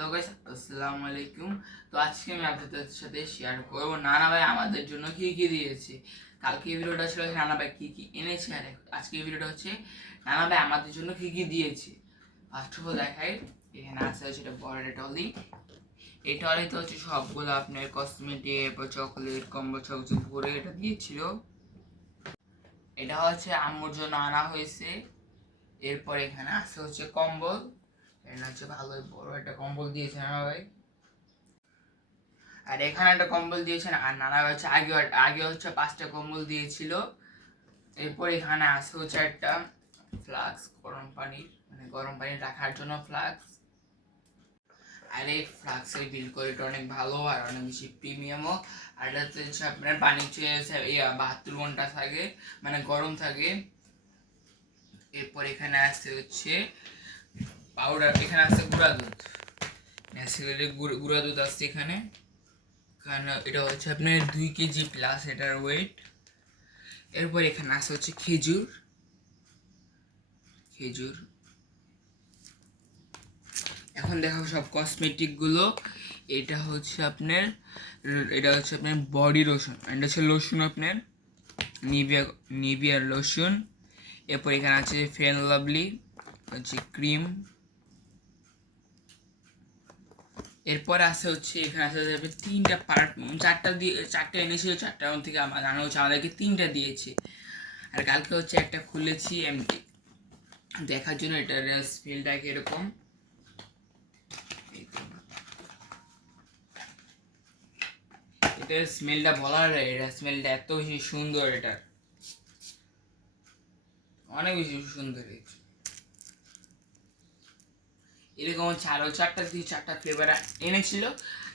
Hello guys, আসসালামু আলাইকুম। তো আজকে আমি আপনাদের সাথে শেয়ার করবো নানা ভাই আমাদের জন্য কি কি দিয়েছে। কালকে ভিডিওটা ছিল নানা ভাই কি কি এনেছে, আর আজকে ভিডিওটা হচ্ছে নানা ভাই আমাদের জন্য কি কি দিয়েছে। ফার্স্ট অফ অল দেখাই, এখানে আছে হচ্ছে এটা বড় টলি। এই টলিতে হচ্ছে সবগুলো আপনার কসমেটিক, চকলেট, কম্বল সব কিছু ভরে এটা দিয়েছিল। এটা হচ্ছে আম্মুর জন্য আনা হয়েছে। এরপর এখানে আছে হচ্ছে কম্বল, এটা হচ্ছে ভালোই বড় একটা কম্বল দিয়েছে নানা ভাই। আর এখানে একটা কম্বল দিয়েছেন, আর নানা ভাই হচ্ছে আগে হচ্ছে 5টা কম্বল দিয়েছিল। এরপর এখানে আছে হচ্ছে একটা ফ্লাক্স, গরম পানি রাখার জন্য ফ্লাক্স। আর এই ফ্লাক্সের বিল কোয়ালিটি অনেক ভালো আর অনেক বেশি প্রিমিয়ামও। আর এটাতে হচ্ছে আপনার পানি 72 ঘন্টা থাকে, মানে গরম থাকে। এরপর এখানে আছে হচ্ছে পাউডার, এখানে আছে গুঁড়া দুধ, ন্যাচারালি গুঁড়া দুধ আছে এখানে। কারণ এটা হচ্ছে আপনার 2 কেজি প্লাস এটার ওয়েট। এরপর এখানে আছে হচ্ছে খেজুর। এখন দেখাবো সব কসমেটিক গুলো। এটা হচ্ছে আপনার বডি লোশন, এটা হচ্ছে লোশন আপনার নিভিয়ার লোশন। এরপর এখানে আছে ফেয়ার অ্যান্ড লাভলি হচ্ছে ক্রিম। এরপর আছে হচ্ছে এখানে আছে 3টা পারফিউম, 4টা এনেছিল, 4টার থেকে আমার জানা হচ্ছে আমাদেরকে 3টা দিয়েছে। আর কালকে হচ্ছে একটা খুলেছি এমনি দেখার জন্য, এটার স্মেলটা কিরকম। এটার স্মেলটা বলার, এটা স্মেলটা এত বেশি সুন্দর, এটা অনেক বেশি সুন্দর। এরকম হচ্ছে আরো 4টা ফ্লেভার এনেছিল,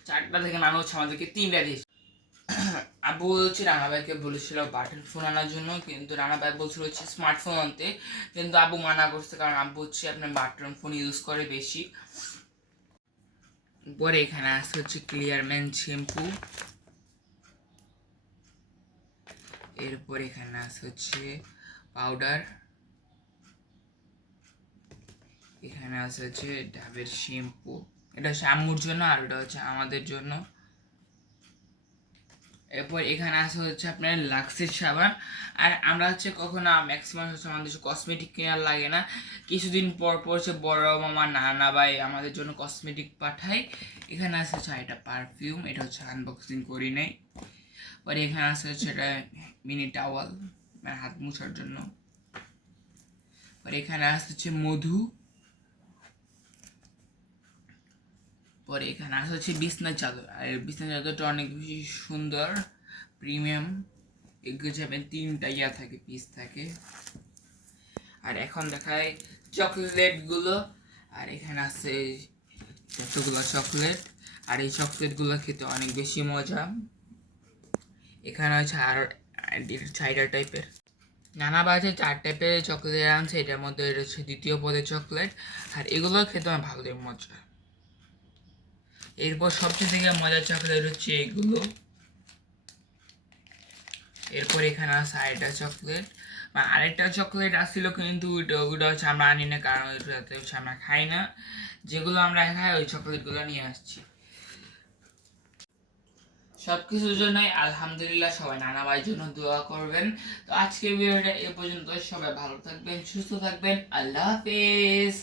4টা থেকে নানা হচ্ছে আমাদেরকে 3টা দিয়েছে। আব্বু হচ্ছে রানা ভাইকে বলেছিল বাটন ফোন আনার জন্য, কিন্তু রানা ভাই বলছিল হচ্ছে স্মার্টফোন আনতে, কিন্তু আব্বু মানা করছে, কারণ আব্বু হচ্ছে আপনার বাটন ফোন ইউজ করে বেশি। পরে এখানে আসছে হচ্ছে ক্লিয়ারম্যান শ্যাম্পু। এরপর এখানে আসছে হচ্ছে পাউডার। এখানে আছে হচ্ছে ডাবের শ্যাম্পু, এটা হচ্ছে আম্মুর জন্য আর এটা হচ্ছে আমাদের জন্য। এরপর এখানে আছে হচ্ছে আপনার লাক্সের সাবান। আর আমরা হচ্ছে কখনো ম্যাক্সিমাম হচ্ছে আমাদের কসমেটিক কেনার লাগে না, কিছুদিন পর পর হচ্ছে বড় মামা নানা ভাই আমাদের জন্য কসমেটিক পাঠায়। এখানে আছে হচ্ছে এটা পারফিউম, এটা হচ্ছে আনবক্সিং করি নাই। পরে এখানে আছে হচ্ছে এটা মিনি টাওয়াল, মানে হাত মুছার জন্য। পরে এখানে আছে হচ্ছে মধু। পরে এখানে আছে হচ্ছে বিছনার চাদর, আর বিছনার চাদরটা অনেক বেশি সুন্দর, প্রিমিয়াম। এগুলো যাবেন 3টা থাকে, পিস থাকে। আর এখন দেখায় চকলেটগুলো। আর এখানে আছে যতগুলো চকলেট, আর এই চকলেটগুলো খেতে অনেক বেশি মজা। এখানে আছে আর 4 টাইপের, নানা বাজে 4 টাইপের চকলেট আনছে। এটার মধ্যে এটা হচ্ছে 2য় পদের চকলেট, আর এগুলো খেতে আমার ভালোই মজা। এরপর সবচেয়ে থেকে মজার চকলেট হচ্ছে এগুলো। এরপর এখানে আছে আরেকটা চকলেট আসছিল, কিন্তু ওটা হচ্ছে আমরা আনি না, কারণ ওইটাতে হচ্ছে আমরা খাই না। যেগুলো আমরা খাই ওই চকলেটগুলো নিয়ে আসছি। সবকিছুর জন্যই আলহামদুলিল্লাহ, সবাই নানা ভাইয়ের জন্য দোয়া করবেন। তো আজকের ভিডিওটা এ পর্যন্ত, সবাই ভালো থাকবেন, সুস্থ থাকবেন, আল্লাহ হাফেজ।